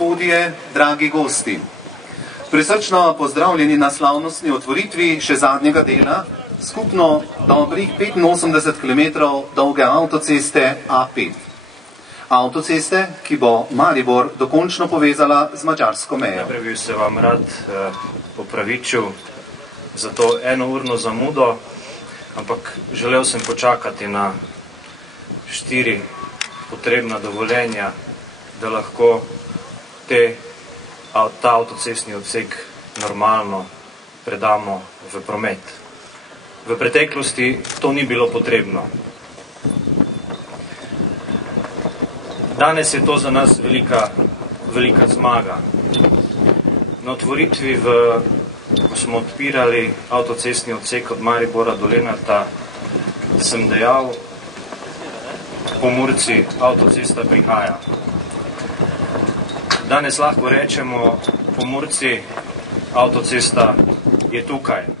gospodje, dragi gosti. Prisrčno pozdravljeni na slavnostni otvoritvi še zadnjega dela skupno dobrih 85 km dolge avtoceste A5. Avtoceste, ki bo Maribor dokončno povezala z madžarsko mejo. Najprej bi se vam rad opravičil za to enourno zamudo, ampak želel sem počakati na 4 potrebna dovoljenja, da lahko ta avtocestni odsek normalno predamo v promet. V preteklosti to ni bilo potrebno. Danes je to za nas velika zmaga. Na otvoritvi, ko smo odpirali avtocestni odsek od Maribora do Lenarta, sem dejal, Pomurci, avtocesta prihaja. Danes lahko rečemo, Pomurci, avtocesta je tukaj.